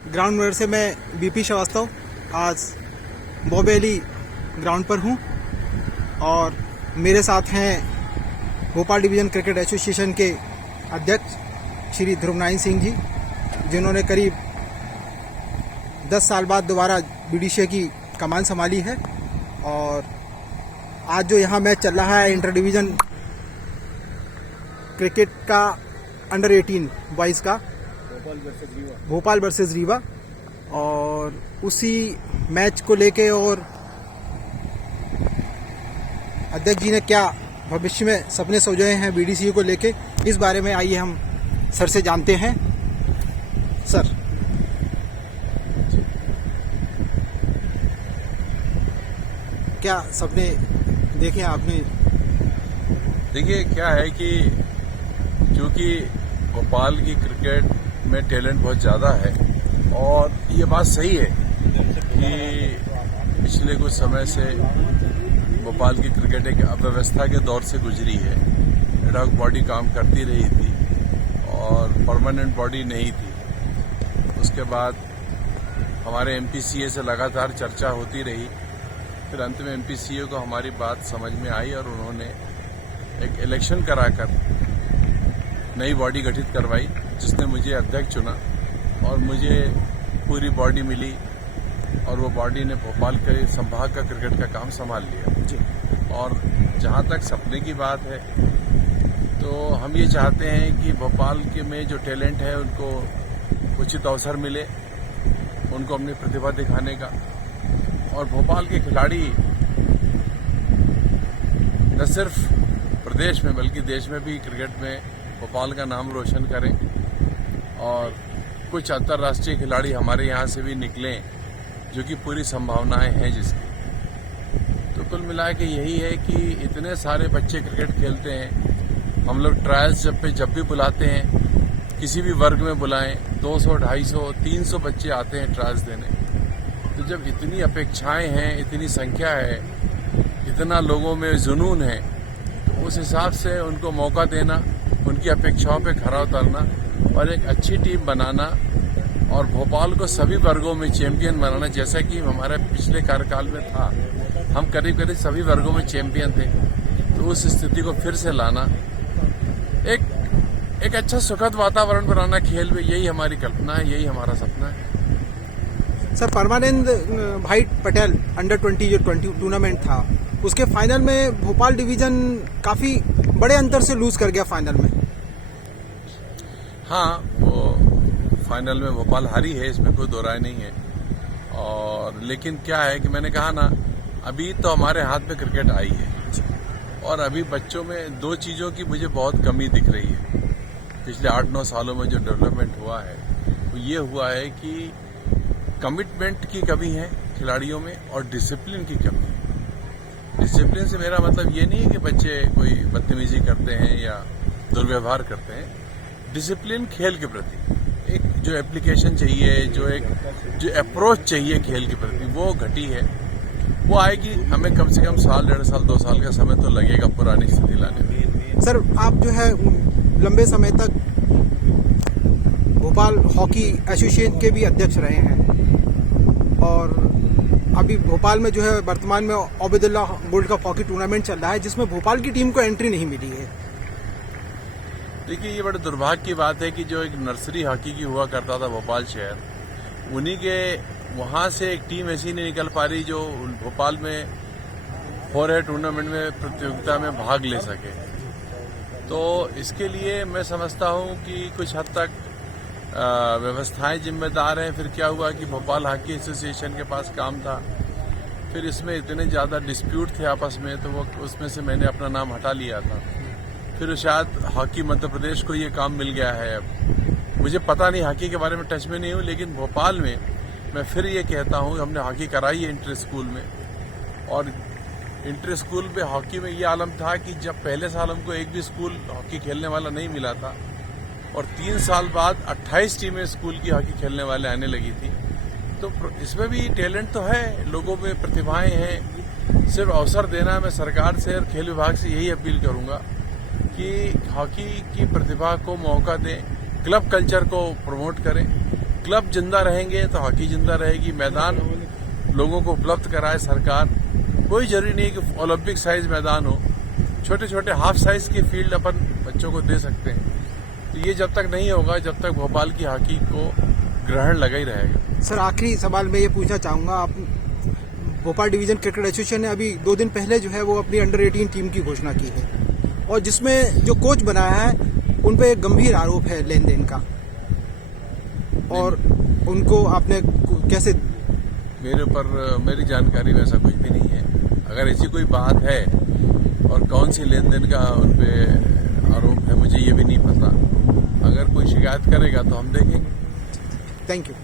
Ground number से मैं BP Srivastava आज बोबेली ग्राउंड पर हूं और मेरे साथ हैं भोपाल डिवीजन क्रिकेट एसोसिएशन के अध्यक्ष श्री ध्रुवनारायण सिंह जी, जिन्होंने करीब 10 साल बाद दोबारा बीडीसीए की कमान संभाली है। और आज जो यहाँ मैच चल रहा है इंटर डिवीजन क्रिकेट का अंडर 18 बॉयज़ का भोपाल वर्सेस रीवा, और उसी मैच को लेके और अध्यक्ष जी ने क्या भविष्य में सपने सोचे हैं बीडीसीए को लेके, इस बारे में आइए हम सर से जानते हैं। सर, क्या सपने देखे आपने? देखिए, क्या है कि क्योंकि भोपाल की क्रिकेट में टैलेंट बहुत ज़्यादा है और ये बात सही है कि पिछले कुछ समय से भोपाल की क्रिकेट एक अव्यवस्था के दौर से गुजरी है। एडहॉक बॉडी काम करती रही थी और परमानेंट बॉडी नहीं थी। उसके बाद हमारे एमपीसीए से लगातार चर्चा होती रही, फिर अंत में एमपीसीए को हमारी बात समझ में आई और उन्होंने एक इलेक्शन कराकर नई बॉडी गठित करवाई, जिसने मुझे अध्यक्ष चुना और मुझे पूरी बॉडी मिली और वो बॉडी ने भोपाल के संभाग का क्रिकेट का काम संभाल लिया जी। और जहाँ तक सपने की बात है तो हम ये चाहते हैं कि भोपाल के में जो टैलेंट है उनको उचित अवसर मिले, उनको अपनी प्रतिभा दिखाने का, और भोपाल के खिलाड़ी न सिर्फ प्रदेश में बल्कि देश में भी क्रिकेट में भोपाल का नाम रोशन करें और कुछ अंतर्राष्ट्रीय खिलाड़ी हमारे यहाँ से भी निकलें, जो कि पूरी संभावनाएं हैं जिसकी। तो कुल मिला के यही है कि इतने सारे बच्चे क्रिकेट खेलते हैं, हम लोग ट्रायल्स जब भी बुलाते हैं, किसी भी वर्ग में बुलाएं, 200, 250, 300 बच्चे आते हैं ट्रायल्स देने। तो जब इतनी अपेक्षाएं हैं, इतनी संख्या है, इतना लोगों में जुनून है, तो उस हिसाब से उनको मौका देना, उनकी अपेक्षाओं पे खरा उतरना और एक अच्छी टीम बनाना और भोपाल को सभी वर्गों में चैंपियन बनाना, जैसा कि हमारे पिछले कार्यकाल में था। हम करीब करीब सभी वर्गों में चैंपियन थे, तो उस स्थिति को फिर से लाना, एक अच्छा सुखद वातावरण बनाना खेल में, यही हमारी कल्पना है, यही हमारा सपना है। सर, परमानंद भाई पटेल अंडर 20 जो 20 टूर्नामेंट था, उसके फाइनल में भोपाल डिवीजन काफी बड़े अंतर से लूज कर गया फाइनल में। हाँ, वो फाइनल में भोपाल हारी है, इसमें कोई दो राय नहीं है। और लेकिन क्या है कि मैंने कहा ना, अभी तो हमारे हाथ में क्रिकेट आई है और अभी बच्चों में दो चीजों की मुझे बहुत कमी दिख रही है। पिछले 8-9 सालों में जो डेवलपमेंट हुआ है वो ये हुआ है कि कमिटमेंट की कमी है खिलाड़ियों में और डिसिप्लिन की कमी है। डिसिप्लिन से मेरा मतलब ये नहीं है कि बच्चे कोई बदतमीजी करते हैं या दुर्व्यवहार करते हैं। डिसिप्लिन खेल के प्रति एक जो एप्लीकेशन चाहिए, जो अप्रोच चाहिए खेल के प्रति, वो घटी है। वो आएगी, हमें कम से कम साल, 1.5 साल, 2 साल का समय तो लगेगा पुरानी स्थिति लाने में। सर, आप जो है लंबे समय तक भोपाल हॉकी एसोसिएशन के भी अध्यक्ष रहे हैं और अभी भोपाल में जो है वर्तमान में Obaidullah gold cup hockey tournament चल रहा है, जिसमें भोपाल की टीम को एंट्री नहीं मिली है। देखिए, ये बड़े दुर्भाग्य की बात है कि जो एक नर्सरी हॉकी की हुआ करता था भोपाल शहर, उन्हीं के वहां से एक टीम ऐसी नहीं निकल पा रही जो भोपाल में हो रहे टूर्नामेंट में प्रतियोगिता में भाग ले सके। तो इसके लिए मैं समझता हूं कि कुछ हद तक व्यवस्थाएं जिम्मेदार हैं। फिर क्या हुआ कि भोपाल हॉकी एसोसिएशन के पास काम था, फिर इसमें इतने ज्यादा डिस्प्यूट थे आपस में, तो वो उसमें से मैंने अपना नाम हटा लिया था। फिर शायद हॉकी मध्य प्रदेश को ये काम मिल गया है। अब मुझे पता नहीं, हॉकी के बारे में टच में नहीं हूँ, लेकिन भोपाल में मैं फिर ये कहता हूँ, हमने हॉकी कराई है इंटर स्कूल में, और इंटर स्कूल में हॉकी में ये आलम था कि जब पहले साल हमको एक भी स्कूल हॉकी खेलने वाला नहीं मिला था और 3 साल बाद 28 टीमें स्कूल की हॉकी खेलने वाले आने लगी थी। तो इसमें भी टैलेंट तो है, लोगों में प्रतिभाएं हैं, सिर्फ अवसर देना है। मैं सरकार से और खेल विभाग से यही अपील करूंगा कि हॉकी की प्रतिभा को मौका दें, क्लब कल्चर को प्रमोट करें क्लब जिंदा रहेंगे तो हॉकी जिंदा रहेगी। मैदान लोगों को उपलब्ध कराए सरकार। कोई जरूरी नहीं कि ओलंपिक साइज मैदान हो, छोटे छोटे हाफ साइज के फील्ड अपन बच्चों को दे सकते हैं। तो ये जब तक नहीं होगा, जब तक भोपाल की हॉकी को ग्रहण लगा ही रहेगा। सर आखिरी सवाल मैं ये पूछना चाहूँगा, आप भोपाल डिवीजन क्रिकेट एसोसिएशन ने अभी 2 दिन पहले जो है वो अपनी अंडर 18 टीम की घोषणा की है, और जिसमें जो कोच बनाया है उन पे एक गंभीर आरोप है लेन देन का, और उनको आपने कैसे? मेरे ऊपर मेरी जानकारी में ऐसा कुछ भी नहीं है। अगर ऐसी कोई बात है और कौन सी लेन देन का उन पे आरोप है, मुझे ये भी नहीं पता। अगर कोई शिकायत करेगा तो हम देखेंगे। Thank you.